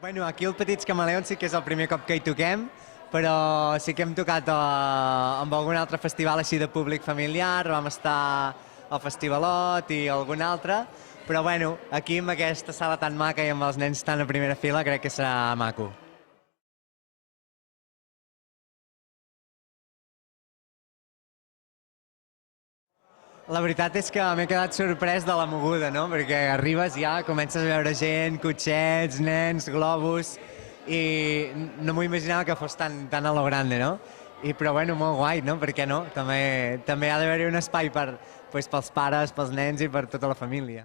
Bueno, aquí el Petits Camaleons sí que és el primer cop que hi toquem, però sí que hem tocat amb algun altre festival així de públic familiar, vam estar al Festivalot i algun altre, però bueno, aquí amb aquesta sala tan maca i amb els nens tan a primera fila crec que serà maco. La veritat és que m'he quedat sorprès de la moguda, no? Perquè arribes ja, comences a veure gent, cotxets, nens, globus, i no m'ho imaginava que fos tan a lo grande, no? Però bueno, molt guai, no? Per què no? També ha d'haver-hi un espai pues, pels pares, pels nens i per tota la família.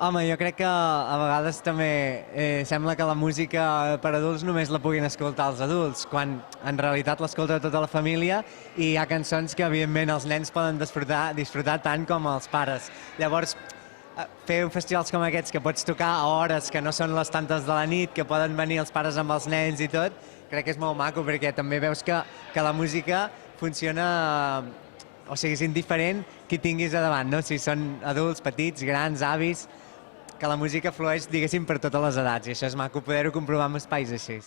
Home, jo crec que a vegades també sembla que la música per adults només la puguin escoltar els adults, quan en realitat l'escolta tota la família i hi ha cançons que evidentment els nens poden disfrutar tant com els pares. Llavors, fer festivals com aquests que pots tocar a hores que no són les tantes de la nit, que poden venir els pares amb els nens i tot, crec que és molt maco perquè també veus que la música funciona, o sigui, és indiferent qui tinguis a davant, no? Si són adults, petits, grans, avis, que la música flueix, diguéssim, per totes les edats, i això és maco poder-ho comprovar en espais així.